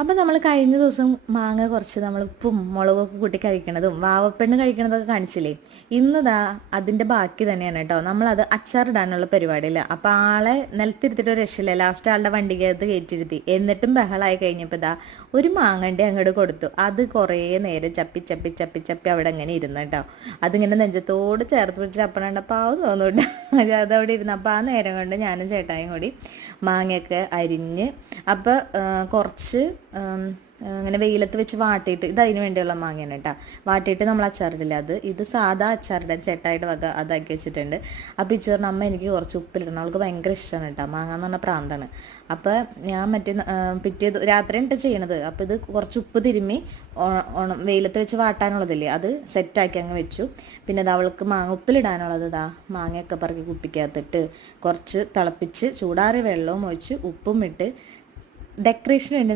അപ്പം നമ്മൾ കഴിഞ്ഞ ദിവസം മാങ്ങ കുറച്ച് നമ്മൾ ഉപ്പും മുളകൊക്കെ കൂട്ടി കഴിക്കണതും വാവപ്പെണ്ണ് കഴിക്കണതൊക്കെ കാണിച്ചില്ലേ. ഇന്നിതാ അതിൻ്റെ ബാക്കി തന്നെയാണ് കേട്ടോ. നമ്മളത് അച്ചാറിടാനുള്ള പരിപാടിയില്ല. അപ്പം ആളെ നിലത്തിരുത്തിട്ട് ഒരു രക്ഷയില്ല. ലാസ്റ്റ് ആളുടെ വണ്ടിക്കകത്ത് കയറ്റിരുത്തി. എന്നിട്ടും ബഹളമായി കഴിഞ്ഞപ്പോൾ ഇതാ ഒരു മാങ്ങണ്ടി അങ്ങോട്ട് കൊടുത്തു. അത് കുറേ നേരം ചപ്പി ചപ്പി ചപ്പി ചപ്പി അവിടെ അങ്ങനെ ഇരുന്നു കേട്ടോ. അതിങ്ങനെ നെഞ്ചത്തോട് ചേർത്ത് പിടിച്ച് ചപ്പണണ്ട പാവം തോന്നൂട്ടോ. അതവിടെ ഇരുന്നു. അപ്പോൾ ആ നേരം കൊണ്ട് ഞാനും ചേട്ടായും കൂടി മാങ്ങയൊക്കെ അരിഞ്ഞ് അപ്പോൾ കുറച്ച് അങ്ങനെ വെയിലത്ത് വെച്ച് വാട്ടിയിട്ട് ഇത് അതിന് വേണ്ടിയുള്ള മാങ്ങയാണ് കേട്ടോ. വാട്ടിയിട്ട് നമ്മൾ അച്ചാറിടില്ല. ഇത് സാധാ അച്ചാറിടാൻ ചേട്ടായിട്ട് വക അതാക്കി വെച്ചിട്ടുണ്ട്. അപ്പോൾ ഈ ചോറിന് അമ്മ എനിക്ക് കുറച്ച് ഉപ്പിലിടണം, അവൾക്ക് ഭയങ്കര ഇഷ്ടമാണ് കേട്ടോ. മാങ്ങ എന്ന് പറഞ്ഞാൽ പ്രാന്താണ്. അപ്പോൾ ഞാൻ പിറ്റേ രാത്രിയാണ് ചെയ്യണത്. അപ്പോൾ ഇത് കുറച്ച് ഉപ്പ് തിരുമ്മി വെയിലത്ത് വെച്ച് വാട്ടാനുള്ളതില്ലേ അത് സെറ്റാക്കി അങ്ങ് വെച്ചു. പിന്നെ അത് അവൾക്ക് മാങ്ങ ഉപ്പിലിടാനുള്ളത് മാങ്ങയൊക്കെ പറക്കി കുപ്പിക്കകത്തിട്ട് കുറച്ച് തിളപ്പിച്ച് ചൂടാറിയ വെള്ളവും ഒഴിച്ച് ഉപ്പും ഇട്ട് ഡെക്കറേഷന് വേണ്ടി